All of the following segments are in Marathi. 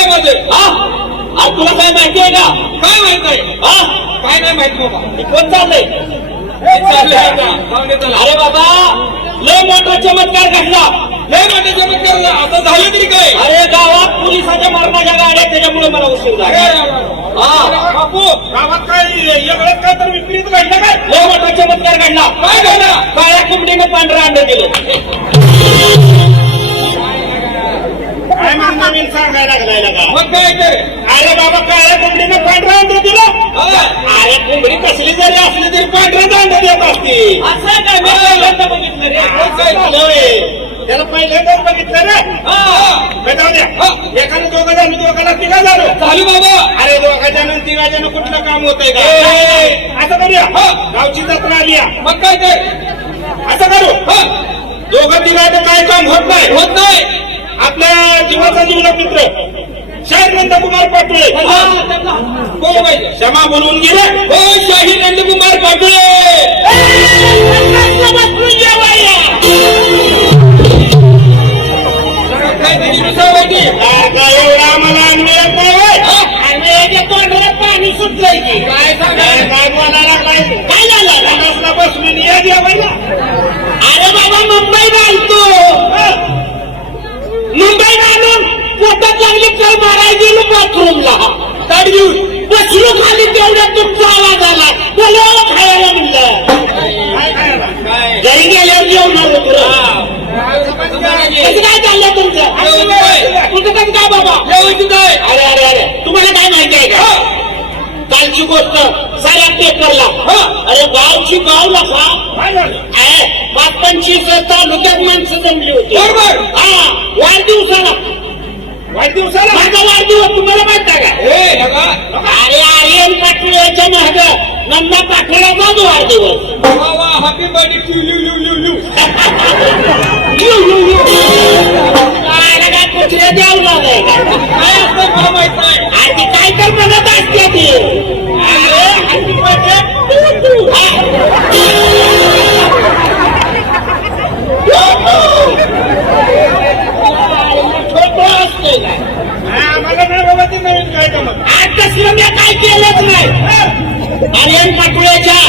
आहे माझं. तुला काय माहिती आहे का? काय माहित आहे? काय नाही माहित बाबा. कोण चाललंय? अरे बाबा लय मोठा चमत्कार घडला. लय मोठा चमत्कार आता झालं तरी काय? अरे गावात पोलिसाच्या मरणाच्या गाड्या त्याच्यामुळे मला उशीर झाला. बापू गावात काय वेगळं काय तर विपरीत घडलं काय? लय मोठा चमत्कार घडला. काय घडला? काळ्या कोंबडीनं पांढरं अंड दिलं. काय मग नवीन सांगायला लागलाय का? मग काय तर अरे बाबा काळ्या कोंबडीनं पांढरं अंड दिलं. अरे कोंबडी कसली जरी असली तरी पांढरं अंड देत असते. असं काय? मी पहिल्यांदा बघितलं रे. त्याला पहिल्यांदाच बघितलं रे. जाऊ द्या. एकानं दोघं झालं दोघांना तिघा झालो चालू बाबा. अरे दोघांच्यानं तिघाच्यानं कुठलं काम होतंय का? असं करूया गावची जत्रा आली. मग काय ते असं करू दोघं तिघाचं काय काम होत नाही. होत नाही. आपल्या जीवाचा जीवना मित्र शाहीर नंदकुमार पाटोळे क्षमा बोलवून गेले. हो शाहीर नंदकुमार पाटोळे एवढा आम्हाला मिळत नाही. तोंडाला पाणी सुटलंय की काय काय बोलायला काय झालं? बसून या जेवायला. अरे बाबा मुंबईला आलतो. मुंबईला आणून पोटात लागली तर मारायला गेलो बाथरूमला. गाडी घेऊन बसलो खाली तेवढ्यात तुमचा आवाज आला. बोलायला खायला म्हणलं. घरी गेल्यावर जेवणार होतो. काय चाललंय तुमचं? तुमचं कसं काय बाबा? काय? अरे अरे अरे तुम्हाला काय माहिती आहे का? कालची गोष्ट साऱ्या पेपरला. अरे गावची गाव नका 5-25 तालुक्यात माणसं जमली होती. बरोबर. वाढदिवसाला माझा वाढदिवस तुम्हाला माहित आहे का? अरे आर्यन पाटोळेच्या महाग नंदा पाटोळ्याचाच वाढदिवस. Happy birthday to you. काय कुठल्या द्यावं लागेल काय असतं मला माहित नाही. आधी काय तर म्हणत असते ते. हॅपी बर्थडे आम्हाला नाही बाबा ते नवीन काय जमत. आज कसलं मी काय केलंच नाही. आर्यन पाटोळेच्या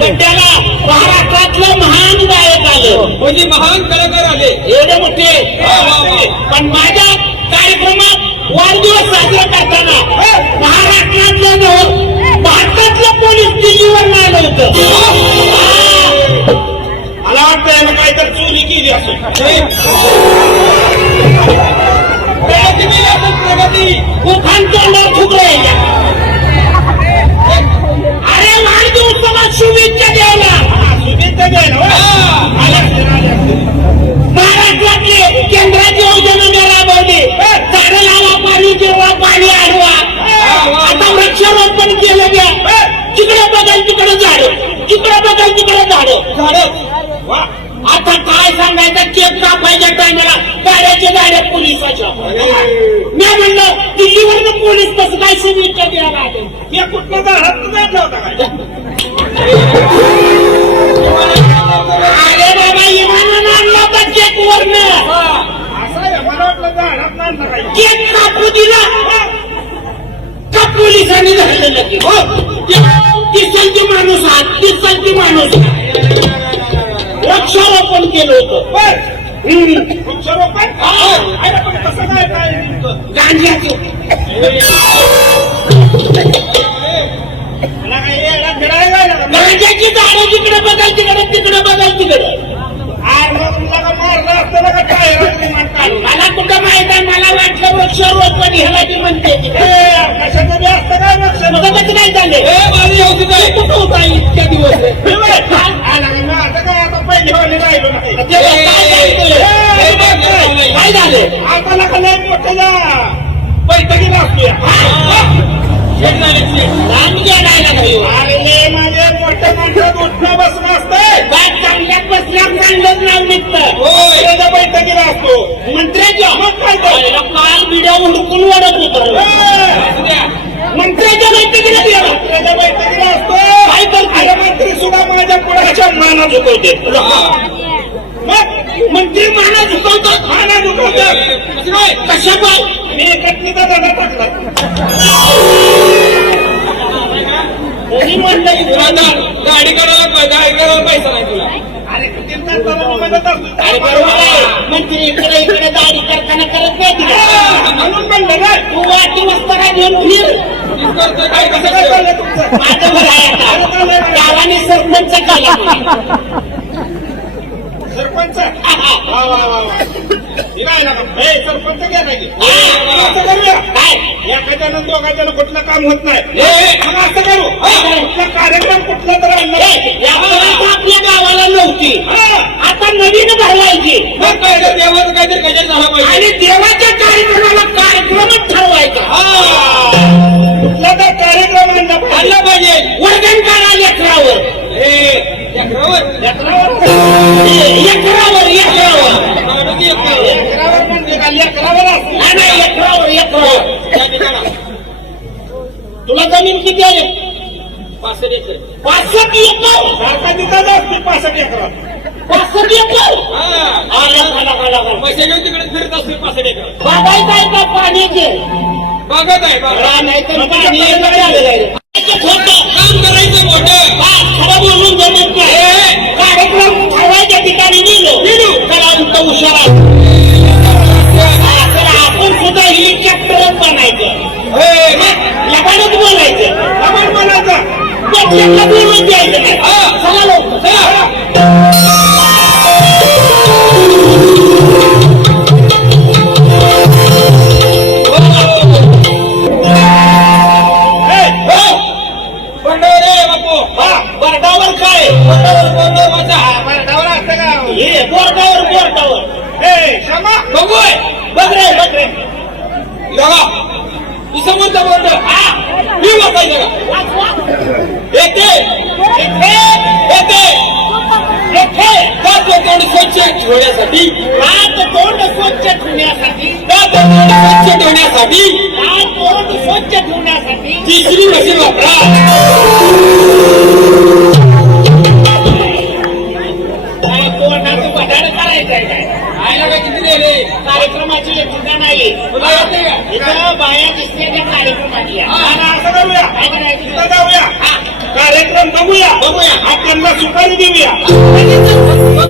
बड्ड्याला महाराष्ट्रातलं महान गायक आलं. म्हणजे महान कलाकार आले एवढे मोठे. पण माझ्या कार्यक्रमात वाढदिवस साजरा करताना महाराष्ट्रातलं भारतातलं पोलीस दिल्लीवर आलं होतं. मला वाटतं यानं काय तर चोरी केली असेल. उखान तोंडावर थुकलं. अरे वाढदिवसाला शुभेच्छा द्यायला. शुभेच्छा द्यायला महाराष्ट्रातले केंद्राची योजना मी राबवली. झाडं लावा पाणी जिरवा पाणी आडवा. आता वृक्षारोपण केलं गया. जिकडे बघाल तिकडे झाडं जिकडे बघाल तिकडे झाडं. आता काय सांगायचं केक कापायच्या टायमाला गाड्याच्या गाड्या पोलिसाच्या. मी म्हणलं दिल्लीवरनं पोलीस कसं काय शुभेच्छा द्यायला लागेल. हे कुठलं झाडात जायचं होता काय? अरे बाबा इमानानं आणला होता केक वरनं. असं आहे मला वाटलं झाडात आणलं काय. केक कापू दिला का पोलिसांनी धरलं नक्की. दिसल ती माणूस हात दिसल ती माणूस वृक्षारोपण केलं होतं. वृक्षारोपण कसं काय गांजाचं. गांजाची झाडं जिकडे बघाल तिकडे बघाल तिकडे. मला कुठं माहित आहे. मला वाटलं वृक्षारोपण ह्याला ती म्हणते. कशाचं बी असतं काय वृक्ष कसं काय झाले. कुठं होता इतक्या दिवस. काय झाले आपल्याला कला मोठ्या बैठकीला असतोय. अरे माझे मोठ्या माणसात उठणं बसणं असतंय. चांगल्यात बसल्यात चांगलंच नाव निघतं. बैठकीला असतो मंत्र्याच्या. मग काय काल व्हिडिओ हुडकून वाढत होत. मंत्र्याच्या बैठकीला असतो. काय करतो मंत्री सुद्धा माझ्या पुढ्याच्या मानात झुकवते. मंत्री माना झुकवतात माना झुकवतात कशा पाय मी एकत्रिता धंदा टाकला कोणी म्हणलं गाडी करायला पैसा नाही तुला अरे बरोबर आहे मंत्री इकडे दाढी करताना करत नाही म्हणून म्हणलं ना तू वाटी वाजता काय घेऊन फिर माझं घर आहे आता गावाने सरपंच केला सरपंच वा वा वा वा सरपंच घ्या नाही करूया काय एखाद्यानं दोघांच्यानं कुठलं काम होत नाही असं करू कुठला कार्यक्रम कुठला तर आपल्या गावाला नव्हती आता नवीन भरवायची देवाचं काहीतरी गजर झाला पाहिजे आणि देवाच्या कार्यक्रमाला कार्यक्रमच ठरवायचा कुठला तर कार्यक्रम आणला पाहिजे वर्गण करा लेकरावर तुला जमीन किती आहे 65 एकर 65 एकर सारखा तिथं असते 65 एकर 65 एकर पैसे घेऊन तिकडे फिरत असते 65 एकर बागायत आहे का पाण्याचे बागायत आहे नाही तर पाणी काम करायचं मोठं खरं बोलून जमत नाही कार्यक्रम ठरवायच्या ठिकाणी गेलो त्याला हुशार आपण सुद्धा हेलिकॉप्टर बनायचं लबाडच बोलायचं लबाड बोलायचं बोलून द्यायचं नाही चला लोक बरडावर काय बरडावर असतं का हे बोर्डावर बोर्डावर क्षमा बघूय बघ रे बघ रे बघा तू समजता बोर्ड मी वाचायचं का येते येते येते येते का तोंड स्वच्छ ठेवण्यासाठी का तोंड स्वच्छ ठेवण्यासाठी का तोंड स्वच्छ ठेवण्यासाठी का तोंड स्वच्छ ठेवण्यासाठी तिसरी मशीन वापरा कार्यक्रमाची लेखिका नाही इथं बाया दिसते त्या कार्यक्रमाची असं करूया काय करायचं जाऊया कार्यक्रम बघूया बघूया आपण सुपारी देऊया